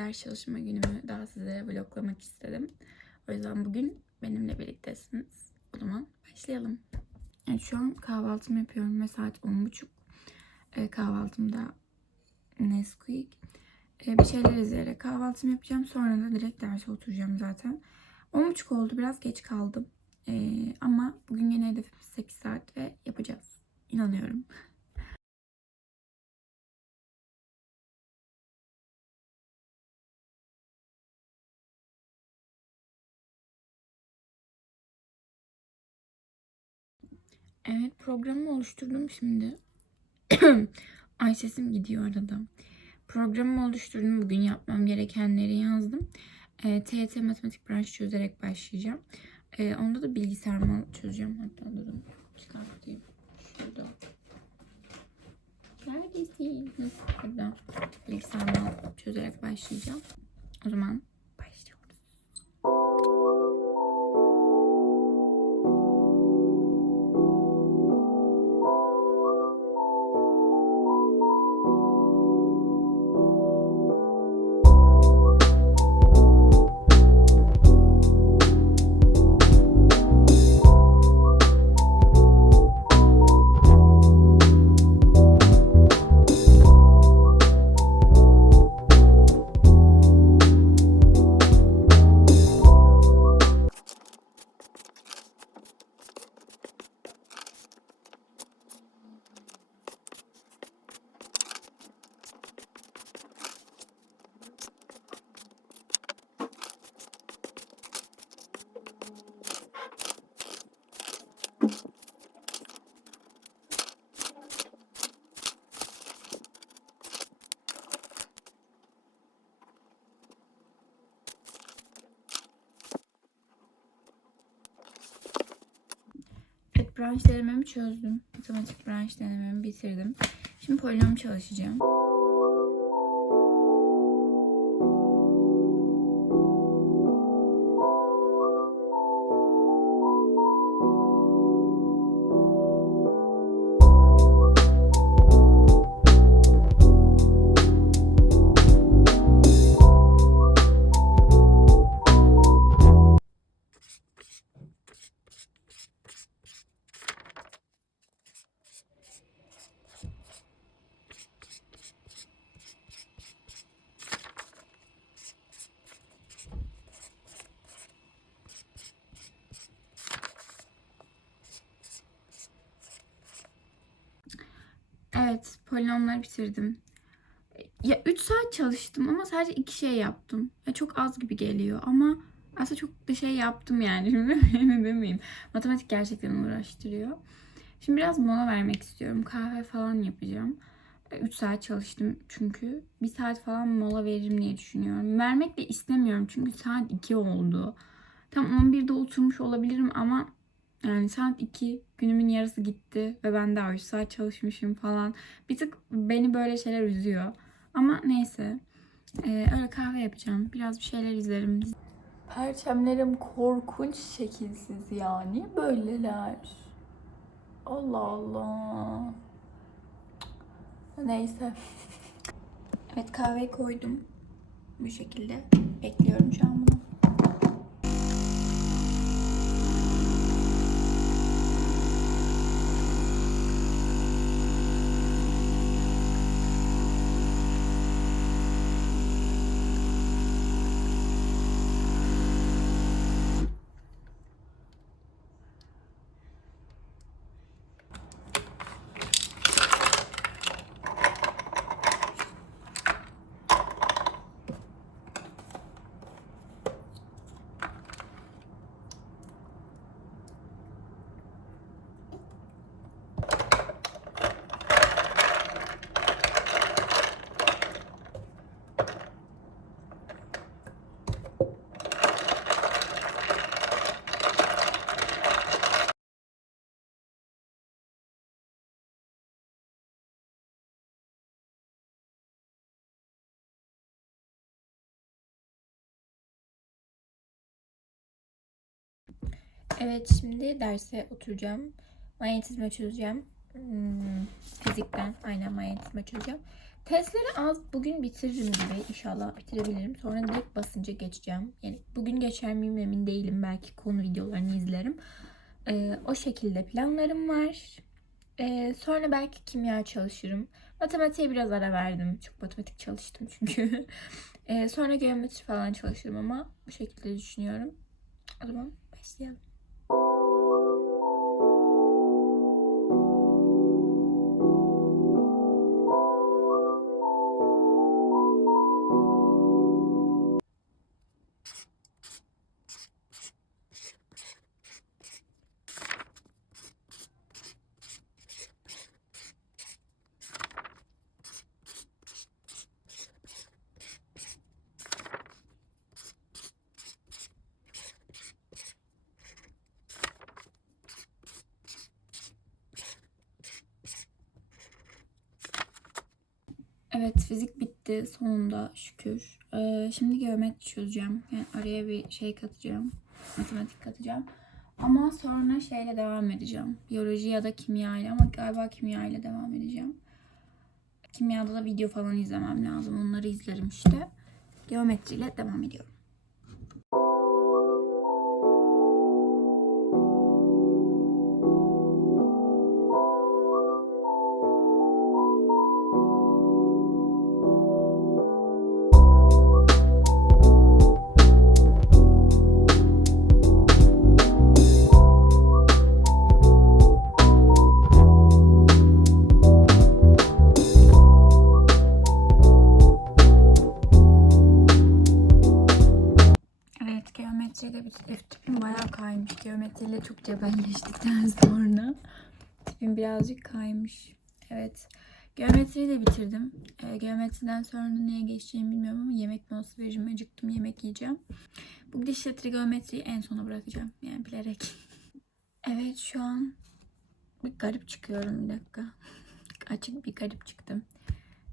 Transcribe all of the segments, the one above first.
ders çalışma günümü daha sizlere vloglamak istedim. O yüzden bugün benimle birliktesiniz. O zaman başlayalım. Evet, şu an kahvaltımı yapıyorum ve saat 10.30. Ee, kahvaltımda Nesquik. Ee, bir şeyler izleyerek kahvaltımı yapacağım. Sonra da direkt derse oturacağım zaten. 10.30 oldu. Biraz geç kaldım. Ee, ama bugün yine hedefimiz 8 saat ve yapacağız. İnanıyorum. Evet programımı oluşturdum şimdi. Ay sesim gidiyor arada. Programımı oluşturdum. Bugün yapmam gerekenleri yazdım. E, TYT matematik branşı çözerek başlayacağım. E, onda da bilgisayar mal çözeceğim. Hatta durun çıkartayım. Şurada. Neredesin? Burada bilgisayar mal çözerek başlayacağım. O zaman Evet branş denememi çözdüm. Matematik branş denememi bitirdim. Şimdi polinom çalışacağım. Evet, polinomları bitirdim. Ya 3 saat çalıştım ama sadece 2 şey yaptım. Ya çok az gibi geliyor ama aslında çok da şey yaptım yani. Şimdi demeyeyim. Matematik gerçekten uğraştırıyor. Şimdi biraz mola vermek istiyorum. Kahve falan yapacağım. 3 saat çalıştım çünkü. Bir saat falan mola veririm diye düşünüyorum. Vermek de istemiyorum çünkü saat 2 oldu. Tam 11'de oturmuş olabilirim ama yani saat 2 günümün yarısı gitti ve ben daha 3 saat çalışmışım falan. Bir tık beni böyle şeyler üzüyor. Ama neyse. Ee, öyle kahve yapacağım. Biraz bir şeyler izlerim. Perçemlerim korkunç şekilsiz yani. Böyleler. Allah Allah. Neyse. Evet kahveyi koydum. Bu şekilde. Bekliyorum şu an bunu. Evet şimdi derse oturacağım. Manyetizma çözeceğim. Hmm, fizikten aynen manyetizma çözeceğim. Testleri az bugün bitiririm gibi. İnşallah bitirebilirim. Sonra direkt basınca geçeceğim. Yani bugün geçer miyim emin değilim. Belki konu videolarını izlerim. Ee, o şekilde planlarım var. Ee, sonra belki kimya çalışırım. Matematiğe biraz ara verdim. Çok matematik çalıştım çünkü. Ee, sonra geometri falan çalışırım ama bu şekilde düşünüyorum. O zaman başlayalım. Evet fizik bitti sonunda şükür. Ee, şimdi geometri çözeceğim. Yani araya bir şey katacağım. Matematik katacağım. Ama sonra şeyle devam edeceğim. Biyoloji ya da kimya ile ama galiba kimya ile devam edeceğim. Kimyada da video falan izlemem lazım. Onları izlerim işte. Geometriyle devam ediyorum. Geometriyle çok cebelleştikten sonra tipim birazcık kaymış. Evet. Geometriyi de bitirdim. Ee, geometriden sonra neye geçeceğimi bilmiyorum ama yemek molası vereceğim. Acıktım yemek yiyeceğim. Bu gidişle trigonometriyi en sona bırakacağım. Yani bilerek. evet şu an bir garip çıkıyorum bir dakika. Açık bir garip çıktım.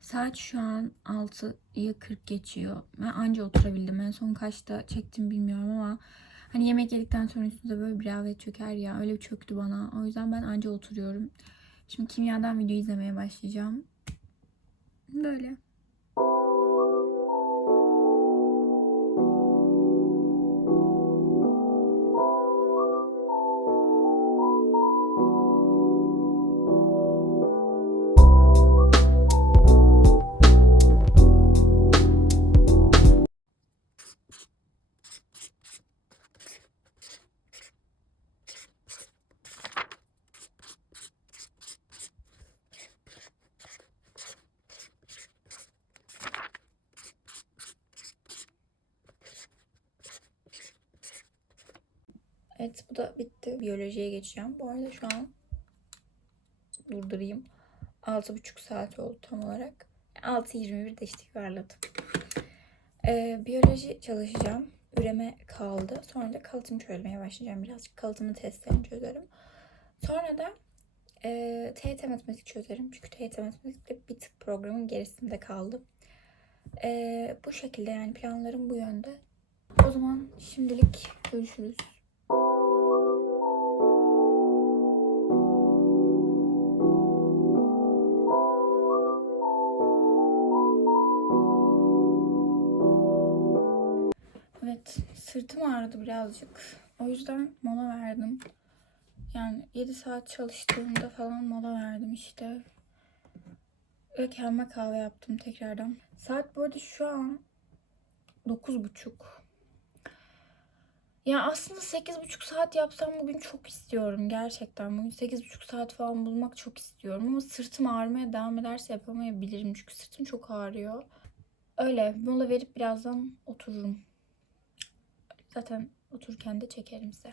Saat şu an 6'yı 40 geçiyor. Ben anca oturabildim. En son kaçta çektim bilmiyorum ama hani yemek yedikten sonra üstünde böyle bir rehavet çöker ya. Öyle bir çöktü bana. O yüzden ben anca oturuyorum. Şimdi kimyadan video izlemeye başlayacağım. Böyle. Evet bu da bitti. Biyolojiye geçeceğim. Bu arada şu an durdurayım. 6,5 saat oldu tam olarak. 6.21'de işte yuvarladım. Ee, biyoloji çalışacağım. Üreme kaldı. Sonra da kalıtım çözmeye başlayacağım. Birazcık kalıtımın testlerini çözerim. Sonra da e, TYT matematik çözerim. Çünkü TYT matematikte bir tık programın gerisinde kaldım. E, bu şekilde yani planlarım bu yönde. O zaman şimdilik görüşürüz. Evet, sırtım ağrıdı birazcık. O yüzden mola verdim. Yani 7 saat çalıştığımda falan mola verdim işte. Ve kendime kahve yaptım tekrardan. Saat bu arada şu an 9.30. Ya aslında 8.5 saat yapsam bugün çok istiyorum gerçekten. Bugün 8.5 saat falan bulmak çok istiyorum. Ama sırtım ağrımaya devam ederse yapamayabilirim. Çünkü sırtım çok ağrıyor. Öyle mola verip birazdan otururum. Zaten otururken de çekerim size.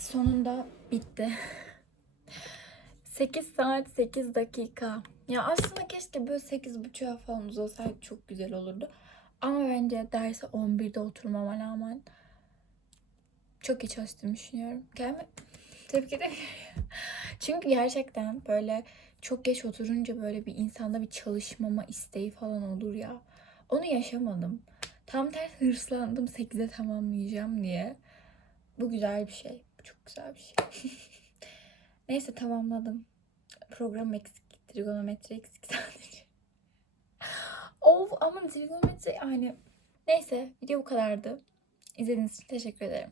Sonunda bitti. 8 saat 8 dakika. Ya aslında keşke böyle 8.30'a falan uzasaydı çok güzel olurdu. Ama bence derse 11'de oturmama rağmen çok iyi çalıştığımı düşünüyorum. Gelme. Tebrik ederim. Çünkü gerçekten böyle çok geç oturunca böyle bir insanda bir çalışmama isteği falan olur ya. Onu yaşamadım. Tam tersi hırslandım 8'e tamamlayacağım diye. Bu güzel bir şey. Çok güzel bir şey. Neyse tamamladım. Program eksik. Trigonometri eksik sadece. of ama trigonometri yani. Neyse video bu kadardı. İzlediğiniz için teşekkür ederim.